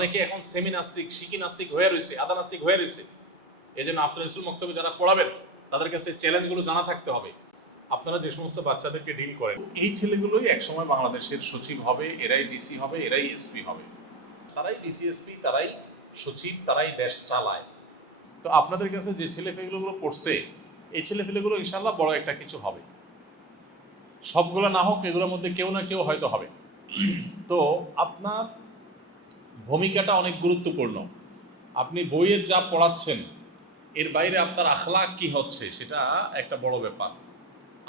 অনেকে এখন সেমি নাস্তিক শিকি নাস্তিক হয়ে রয়েছে আদা নাস্তিক হয়ে রয়েছে। এই জন্য আফতার ইসুল মক্তব্য যারা পড়াবেন, তাদের কাছে চ্যালেঞ্জগুলো জানা থাকতে হবে। আপনারা যে সমস্ত বাচ্চাদেরকে ডিল করেন, এই ছেলেগুলোই একসময় বাংলাদেশের সচিব হবে, এরাই ডিসি হবে, এরাই এসপি হবে। তারাই ডিসিএসপি তারাই সচিব, তারাই দেশ চালায়। তো আপনাদের কাছে যে ছেলে পেলেগুলো পড়ছে, এই ছেলে পেলেগুলো ইনশাল্লাহ বড় একটা কিছু হবে। সবগুলো না হোক, এগুলোর মধ্যে কেউ না কেউ হয়তো হবে। তো আপনার ভূমিকাটা অনেক গুরুত্বপূর্ণ। আপনি বইয়ের যা পড়াচ্ছেন, এর বাইরে আপনার আখলাক কি হচ্ছে, সেটা একটা বড় ব্যাপার।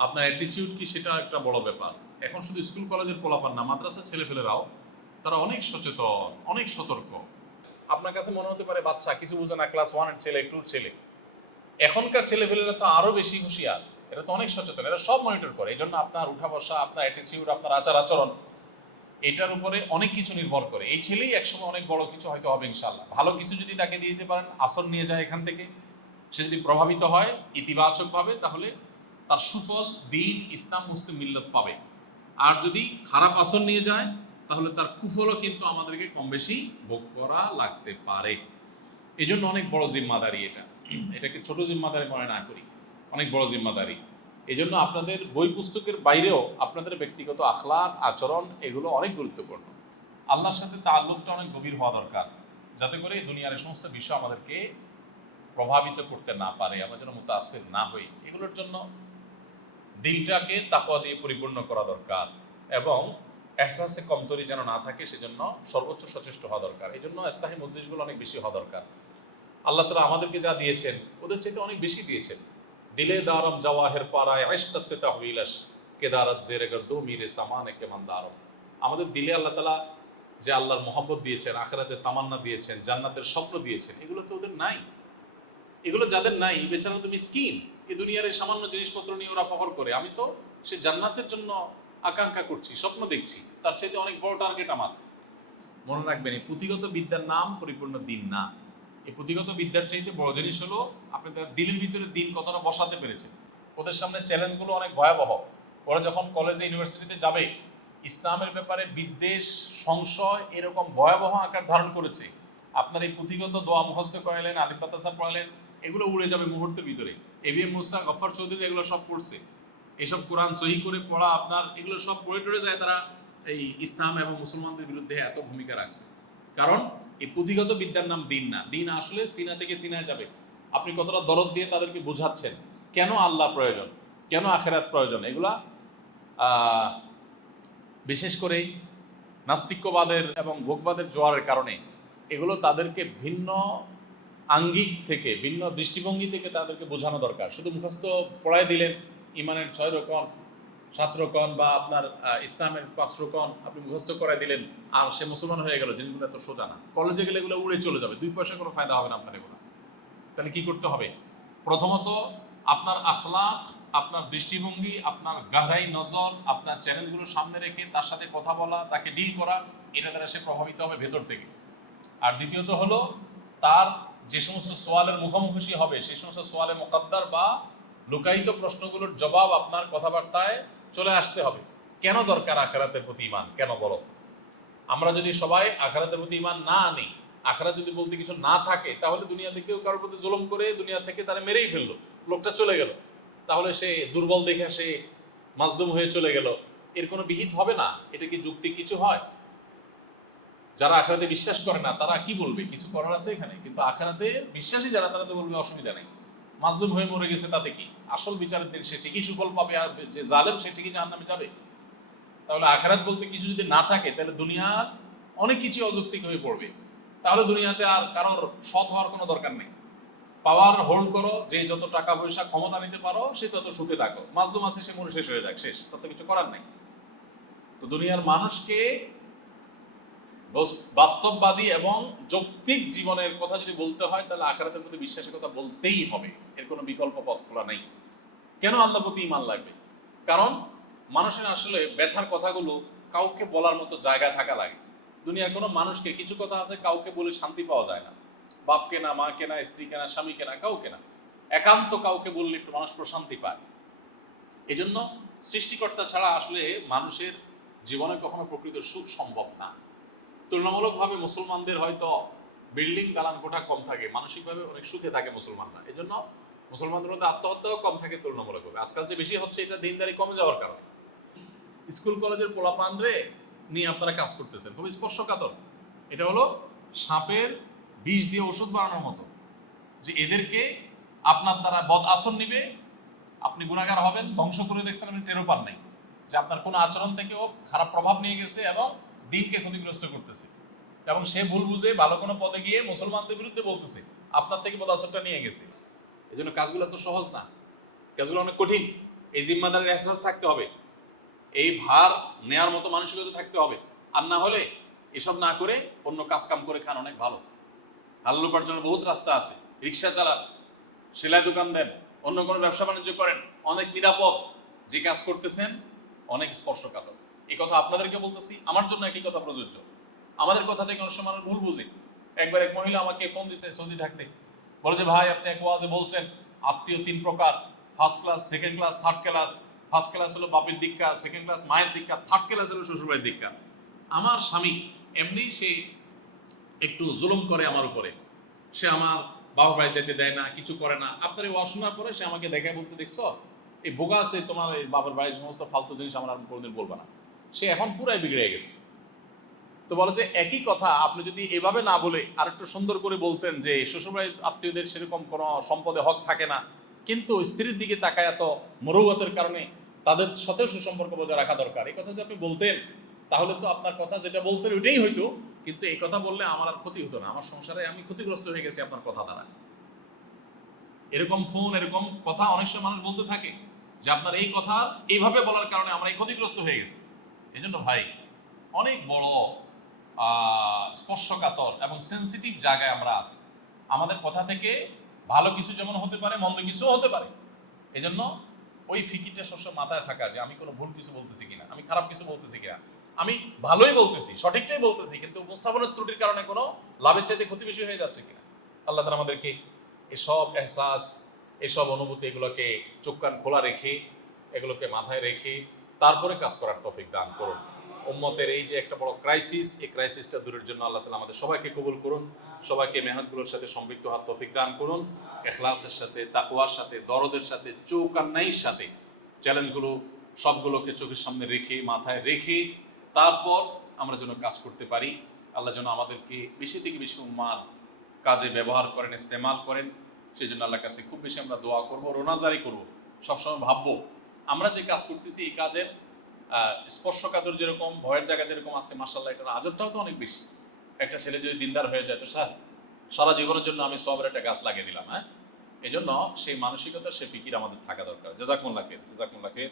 আপনার অ্যাটিটিউড কি, সেটা একটা বড় ব্যাপার। এখন শুধু স্কুল কলেজের পোলাপান না, মাদ্রাসার ছেলেপেলেরাও, তারা অনেক সচেতন, অনেক সতর্ক। আপনার কাছে মনে হতে পারে, বাচ্চা, কিছু বুঝে না ক্লাস ওয়ানের ছেলে টুর ছেলে। এখনকার ছেলেপেলেরা তো আরও বেশি হুঁশিয়ার। এরা তো অনেক সচেতন, এরা সব মনিটর করে। এই জন্য আপনার উঠা বসা, আপনার অ্যাটিটিউড আপনার আচার আচরণ এটার উপরে অনেক কিছু নির্ভর করে। এই ছেলেই একসময় অনেক বড় কিছু হয়তো হবে ইনশাল্লাহ ভালো কিছু যদি তাকে দিয়ে দিতে পারেন আসর নিয়ে যায় এখান থেকে, সে যদি প্রভাবিত হয় ইতিবাচকভাবে, তাহলে তার সুফল দিন ইসলাম মুসলিম মিল্লত পাবে। আর যদি খারাপ আসর নিয়ে যায়, তাহলে তার কুফলও কিন্তু আমাদেরকে কম বেশি ভোগ করা লাগতে পারে। এই জন্য অনেক বড় জিম্মাদারি এটা। এটাকে ছোট জিম্মাদারি মনে না করি। অনেক বড় জিম্মাদারি। এই জন্য আপনাদের বই পুস্তকের বাইরেও আপনাদের ব্যক্তিগত আখলাক, আচরণ এগুলো অনেক গুরুত্বপূর্ণ। আল্লাহর সাথে তাল্লুকটা অনেক গভীর হওয়া দরকার, যাতে করে দুনিয়ার এই সমস্ত বিষয় আমাদেরকে প্রভাবিত করতে না পারে, আমরা যেন মুতাসির না হই। এগুলোর জন্য দিলটাকে তাকওয়া দিয়ে পরিপূর্ণ করা দরকার এবং এহসাসে কমতরি যেন না থাকে, সেজন্য সর্বোচ্চ সচেষ্ট হওয়া দরকার। এই জন্য স্থায়ী মজলিসগুলো অনেক বেশি হওয়া দরকার। আল্লাহ তালা আমাদেরকে যা দিয়েছেন, ওদের চাইতে অনেক বেশি দিয়েছেন। দিলে দারম জওয়াহের পাড়ায় আইস্তাস্তেতা হুইলাস। কেদারাত জেরেগর দো মিরে সামান একে দারম আমাদের দিলে আল্লাহ তালা যে আল্লাহর মহব্বত দিয়েছেন আখেরাতের তামান্না দিয়েছেন, জান্নাতের স্বপ্ন দিয়েছেন, এগুলো তো ওদের নাই। এগুলো যাদের নাই, বেচারা তো মিসকিন। এই দুনিয়ার এই সামান্য জিনিসপত্র নিয়ে ওরা ফখর করে। আমি তো সে জান্নাতের জন্য আকাঙ্ক্ষা করছি, স্বপ্ন দেখছি। তার চাইতে অনেক বড় টার্গেট আমার। মনে রাখবেন, এই পুঁথিগত বিদ্যার নাম পরিপূর্ণ দিন না। এই পুঁথিগত বিদ্যার চাইতে বড় জিনিস হলো আপনি তার দিলের ভিতরে দিন কতটা বসাতে পেরেছেন। ওদের সামনে চ্যালেঞ্জগুলো অনেক ভয়াবহ। ওরা যখন কলেজে ইউনিভার্সিটিতে যাবে, ইসলামের ব্যাপারে বিদ্বেষ, সংশয় এরকম ভয়াবহ আকার ধারণ করেছে। আপনার এই পুঁথিগত দোয়া মুখস্থ করালেন, আলিম বাতাসা পড়ালেন, এগুলো উড়ে যাবে মুহূর্তের ভিতরে। এবিএম মুসা, গফর চৌধুরী এগুলো সব পড়ছে। এসব কোরআন সহি করে পড়া আপনার, এগুলো সব পড়ে টড়ে যায় তারা এই ইসলাম এবং মুসলমানদের বিরুদ্ধে এত ভূমিকা রাখছে। কারণ এই পুঁথিগত বিদ্যার নাম দিন না। দিন আসলে সিনা থেকে সিনায় যাবে। আপনি কতটা দরদ দিয়ে তাদেরকে বোঝাচ্ছেন, কেন আল্লাহ প্রয়োজন, কেন আখেরাত প্রয়োজন, এগুলা বিশেষ করে নাস্তিক্যবাদের এবং ভোগবাদের জোয়ারের কারণে এগুলো তাদেরকে ভিন্ন আঙ্গিক থেকে, ভিন্ন দৃষ্টিভঙ্গি থেকে তাদেরকে বোঝানো দরকার। শুধু মুখস্থ পড়ায় দিলেন, ইমানের ছয় রকম সাত বা আপনার ইসলামের পাঁচ আপনি মুখস্থ করায় দিলেন, আর সে মুসলমান হয়ে গেল জিনিসগুলো এত সোজা না। কলেজে গেলে এগুলো উড়ে চলে যাবে, দুই পয়সা কোনো ফায়দা হবে না আপনার এগুলো। তাহলে কি করতে হবে? প্রথমত, আপনার আখলাক আপনার দৃষ্টিভঙ্গি, আপনার গাহরাই নজর, আপনার চ্যানেলগুলো সামনে রেখে তার সাথে কথা বলা, তাকে ডিল করা, এটা দ্বারা সে প্রভাবিত হবে ভেতর থেকে। আর দ্বিতীয়ত হলো, তার যে সমস্ত সোয়ালের মুখোমুখি হবে সেই সমস্ত সোয়ালে মোকাদ্দার বা লুকায়িত প্রশ্নগুলোর জবাব আপনার কথাবার্তায় চলে আসতে হবে। কেন দরকার আখেরাতের প্রতি ইমান কেন বলো? আমরা যদি সবাই আখেরাতের প্রতি ইমান না আনি, আখেরাত যদি বলতে কিছু না থাকে, তাহলে দুনিয়াতে কেউ কারোর প্রতি জুলুম করে দুনিয়া থেকে তারা মেরেই ফেলল। লোকটা চলে গেল। তাহলে সে দুর্বল দেখে সে মাজদুম হয়ে চলে গেল। এর কোনো বিহিত হবে না। এটা কি যুক্তি কিছু হয়? যারা আখেরাতে বিশ্বাস করে না, তারা কি বলবে? কিছু করার আছে এখানে। কিন্তু আখেরাতে বিশ্বাসী যারা, তারা তো বলবে অসুবিধা নেই। মাজলুম হয়ে মরে গেছে তাতে কি? আসল বিচারের দিন সে ঠিকই সুফল পাবে আর যে জালেম সে ঠিকই জাহান্নামে যাবে। তাহলে আখেরাত বলতে কিছু যদি না থাকে, তাহলে দুনিয়ার অনেক কিছু অযৌক্তিক হয়ে পড়বে। তাহলে দুনিয়াতে আর কারোর সৎ হওয়ার কোনো দরকার নেই। পাওয়ার হোল্ড করো, যে যত টাকা পয়সা ক্ষমতা নিতে পারো, সে তত সুখে থাকো। মাজলুম আছে, সে মনে শেষ হয়ে যাক, শেষ। তত কিছু করার নেই। তো দুনিয়ার মানুষকে বাস্তববাদী এবং যৌক্তিক জীবনের কথা যদি বলতে হয়, তাহলে আখেরাতের প্রতি বিশ্বাসের কথা বলতেই হবে। এর কোনো বিকল্প পথ খোলা নেই। কেন আল্লাহ প্রতি ইমান লাগবে? কারণ মানুষের আসলে ব্যথার কথাগুলো কাউকে বলার মতো জায়গায় থাকা লাগে। দুনিয়ার কোনো মানুষকে, কিছু কথা আছে কাউকে বলে শান্তি পাওয়া যায় না। বাপকে না, মাকে না, স্ত্রীকে না, স্বামীকে না, কাউকে না। একান্ত কাউকে বললে একটু মানুষ প্রশান্তি পায়। এজন্য সৃষ্টিকর্তা ছাড়া আসলে মানুষের জীবনে কখনো প্রকৃত সুখ সম্ভব না। তুলনামূলকভাবে মুসলমানদের হয়তো বিল্ডিং দালান কোঠা কম থাকে, মানসিকভাবে অনেক সুখে থাকে মুসলমানরা। এই জন্য মুসলমানদের মধ্যে আত্মহত্যাও কম থাকে তুলনামূলকভাবে আজকাল যে বেশি হচ্ছে, এটা দিনদারি কমে যাওয়ার কারণে। স্কুল, কলেজের পোলাপান রে নিয়ে আপনারা কাজ করতেছেন। খুব স্পর্শকাতর। এটা হলো সাপের বিষ দিয়ে ওষুধ বানানোর মতো। যে এদেরকে আপনার দ্বারা বদ আসন নিবে, আপনি গুণাগার হবেন, ধ্বংস করে দেখছেন, আপনি টেরো পান নাই। যে আপনার কোনো আচরণ থেকেও খারাপ প্রভাব নিয়ে গেছে এবং দিনকে ক্ষতিগ্রস্ত করতেছে। এবং সে ভুল বুঝে ভালো কোনো পদে গিয়ে মুসলমানদের বিরুদ্ধে বলতেছে, আপনার থেকে বদ আসরটা নিয়ে গেছে। এই জন্য কাজগুলো তো সহজ না। কাজগুলো অনেক কঠিন। এই জিম্মাদারের এহসাস থাকতে হবে। এই ভার নেয়ার মতো মানসিকতা থাকতে হবে। আর না হলে এসব না করে অন্য কাজ কাম করে খান অনেক ভালো। হালাল উপার্জনের বহুত রাস্তা আছে। রিক্সা চালান, সেলাই দোকান দেন, অন্য কোনো ব্যবসা বাণিজ্য করেন, অনেক নিরাপদ। যে কাজ করতেছেন, অনেক স্পর্শকাতর। এই কথা আপনাদেরকে বলতেছি, আমার জন্য একই কথা প্রযোজ্য। আমাদের কথা থেকে অনেক সময় ভুল বুঝে। একবার এক মহিলা আমাকে ফোন দিছে সৌদি থাকতে। বলে যে, ভাই, আপনি এক ওয়াজে বলছেন, আত্মীয় তিন প্রকার। First class second class third class first class হলো বাপের দীক্ষা সেকেন্ড ক্লাস মায়ের দীক্ষা থার্ড ক্লাস হলো শ্বশুরবাড়ির দীক্ষা। আমার স্বামী এমনি সে একটু জুলুম করে আমার উপরে। সে আমার বাবা বাড়ি যেতে দেয় না, কিছু করে না। আপনার এই ওয়াজ শোনার পরে সে আমাকে দেখায় বলতে দেখছ, এই বোগা আছে তোমার এই বাবার বাড়ির সমস্ত ফালতু জিনিস আমার আর কোনোদিন বলবা না। সে এখন পুরাই বিগড়ে গেছে। তো বলো যে একই কথা আপনি যদি এভাবে না বলে আর একটু সুন্দর করে বলতেন যে শ্বশুরবাড়ির আত্মীয়দের সেরকম কোনো সম্পদে হক থাকে না, কিন্তু স্ত্রীর দিকে তাকায় এত মরুগতের কারণে তাদের সাথেও সুসম্পর্ক বজায় রাখা দরকার। এই কথা যদি আপনি বলতেন, তাহলে তো আপনার কথা যেটা বলছেন ওইটাই হইতো কিন্তু এই কথা বললে আমার আর ক্ষতি হতো না। আমার সংসারে আমি ক্ষতিগ্রস্ত হয়ে গেছি আপনার কথা দ্বারা। এরকম ফোন এরকম কথা অনেক সময় মানুষ বলতে থাকে যে আপনার এই কথা এইভাবে বলার কারণে আমরা এই ক্ষতিগ্রস্ত হয়ে গেছি। এই জন্য ভাই, অনেক বড় স্পর্শকাতর এবং সেন্সিটিভ জায়গায় আমরা আছি। আমাদের কথা থেকে ভালো কিছু যেমন হতে পারে, মন্দ কিছুও হতে পারে। এই জন্য ওই ফিকিরটা সবসময় মাথায় থাকা যে আমি কোনো ভুল কিছু বলতেছি কিনা, আমি খারাপ কিছু বলতেছি কিনা। আমি ভালোই বলতেছি, সঠিকটাই বলতেছি, কিন্তু উপস্থাপনের ত্রুটির কারণে কোনো লাভের চাইতে ক্ষতি বেশি হয়ে যাচ্ছে কিনা। আল্লাহ তালা আমাদেরকে এসব এহসাস, এসব অনুভূতি এগুলোকে চোখ কান খোলা রেখে, এগুলোকে মাথায় রেখে তারপরে কাজ করার তৌফিক দান করুন। উম্মতের এই যে একটা বড় ক্রাইসিস এই ক্রাইসিসটা দূরের জন্য আল্লাহ তালা আমাদের সবাইকে কবুল করুন। সবাইকে মেহনতগুলোর সাথে সম্পৃক্ত হওয়ার তৌফিক দান করুন। এখলাসের সাথে, তাকওয়ার সাথে, দরদের সাথে চৌকান্নাইয়ের সাথে চ্যালেঞ্জগুলো সবগুলোকে চোখের সামনে রেখে, মাথায় রেখে তারপর আমরা যেন কাজ করতে পারি। আল্লাহ যেন আমাদেরকে বেশি থেকে বেশি উম্মান কাজে ব্যবহার করেন, ইস্তেমাল করেন। সেই জন্য আল্লাহর কাছে খুব বেশি আমরা দোয়া করব, রোনাজারি করব। সবসময় ভাববো আমরা যে কাজ করতেছি এই কাজের স্পর্শকাতর যেরকম, ভয়ের জায়গা যেরকম আছে মার্শাল্লাহ এটার আজরটাও তো অনেক বেশি। একটা ছেলে যদি দিনদার হয়ে যায়, তো স্যার সারা জীবনের জন্য আমি সবের একটা গাছ লাগিয়ে দিলাম হ্যাঁ? এই জন্য সেই মানসিকতা, সে ফিকির আমাদের থাকা দরকার। জেজাকুল্লাহ খের জেজাকুল্লাহ খের।